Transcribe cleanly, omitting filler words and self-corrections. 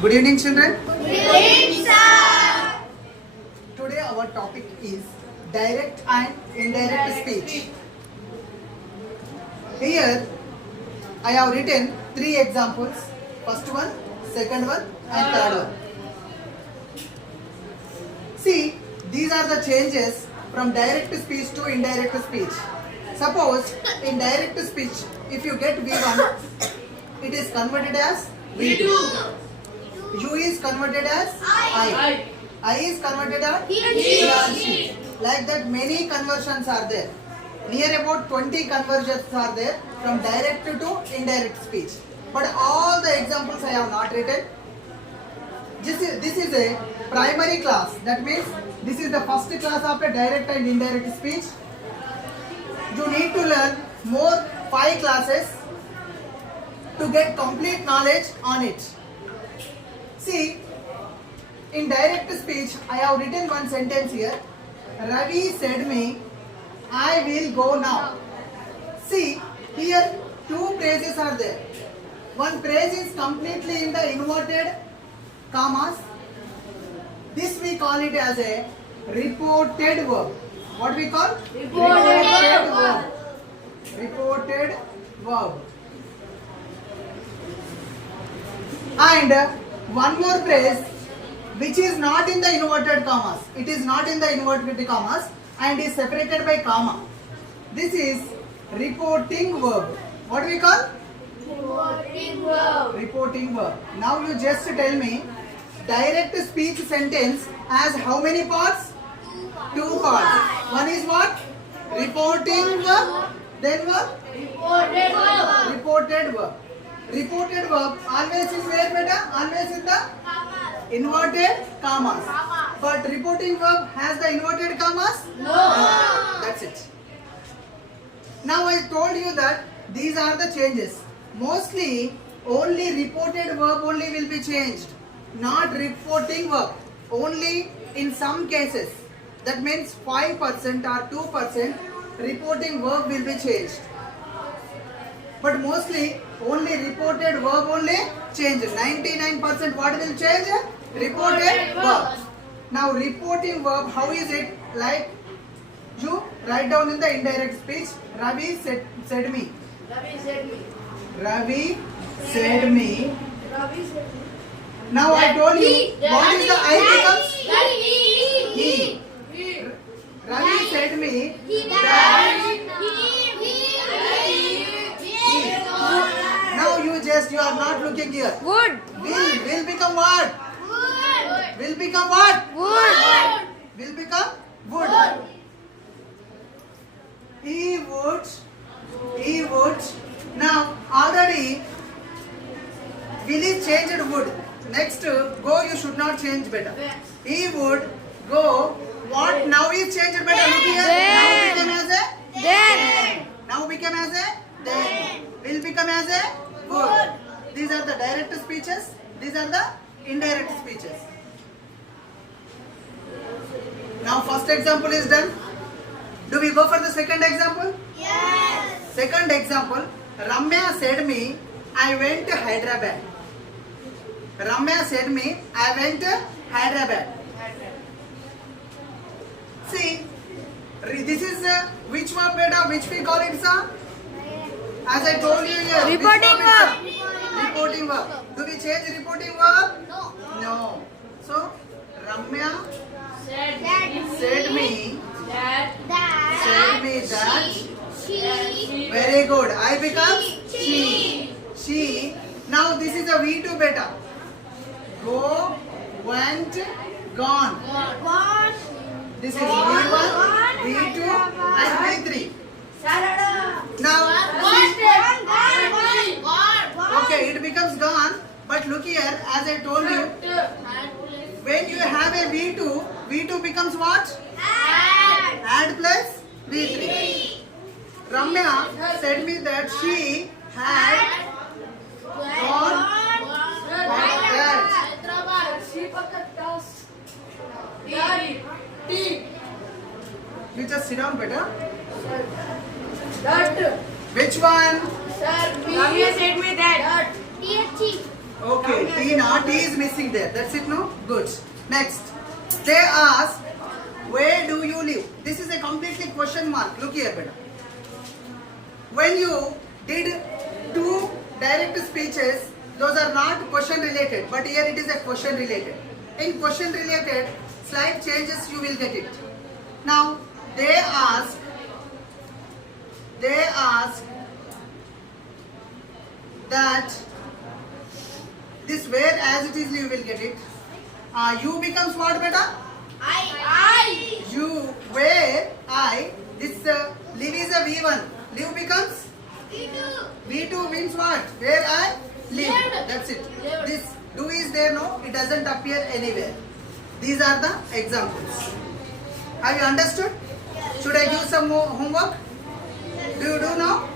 Good evening, children. Good evening, sir. Today our topic is direct and indirect speech. Here I have written three examples. First one, second one, and third one. See, these are the changes from direct speech to indirect speech. Suppose in direct speech, if you get V1, it is converted as V2. U is converted as I. I is converted as he or she. Like that, many conversions are there. Near about 20 conversions are there from direct to indirect speech. But all the examples I have not written. This is a primary class. That means this is the first class of a direct and indirect speech. You need to learn more 5 classes to get complete knowledge on it. See, in direct speech, I have written one sentence here. Ravi said me, I will go now. See, here 2 phrases are there. One phrase is completely in the inverted commas. This we call it as a reported verb. What we call? Reported verb. Reported verb. And one more phrase which is not in the inverted commas. It is not in the inverted commas and is separated by comma. This is reporting verb. What do we call? Reporting verb. Reporting verb. Now you just tell me, direct speech sentence has how many parts? 2 parts. One is what? Reporting verb. Then what? Reported verb. Reported verb. Reported verb always is where, beta? Always in the inverted commas. But reporting verb has the inverted commas? No. That's it. Now I told you that these are the changes. Mostly only reported verb only will be changed. Not reporting verb. Only in some cases. That means 5% or 2% reporting verb will be changed. But mostly only reported verb only change. 99% what will change? Reported verb. Now reporting verb, how is it? Like you write down in the indirect speech. Ravi said me. Ravi said me. Ravi said me. Ravi said me. Now I told you what is the I becomes? He. Ravi said me He. that now you are not looking here. Wood. Will become what? Wood. Will become what? Wood. Will become would. He would. Now already will is changed would. Next go you should not change better. He would go. What now is changed better? Look here. Now become as a then. Now become as a then. Will become as a would. These are the direct speeches. These are the indirect speeches. Now first example is done. Do we go for the second example? Yes. Second example. Ramya said me, I went to Hyderabad. Ramya said me, I went to Hyderabad. See, this is which verb beta, which we call it, sir? As I told you here. Reporting verb. Reporting verb. Do we change reporting verb? No. No. So, Ramya Said me that she. very good. I become she. Now this is a V2 beta. Go, went, gone. This is V1, V2 and V3. Now okay, it becomes gone. But look here, as I told you, when you have a V2, V2 becomes what? Add plus V3. Ramya said me that she had gone like that. You just sit down better. Which one? Ramya said me that. Okay, Tina, T is missing there. That's it, no? Good. Next. They ask, where do you live? This is a completely question mark. Look here, beta. When you did two direct speeches, those are not question related, but here it is a question related. In question related, slight changes you will get it. Now, they ask that this where as it is you will get it. You becomes what, beta? I. You, where, I, this live is a V1. Live becomes V2 means what? Where I live. Lived. That's it. Lived. This do is there, no? It doesn't appear anywhere. These are the examples. Have you understood? Should I give some more homework? Do you do now?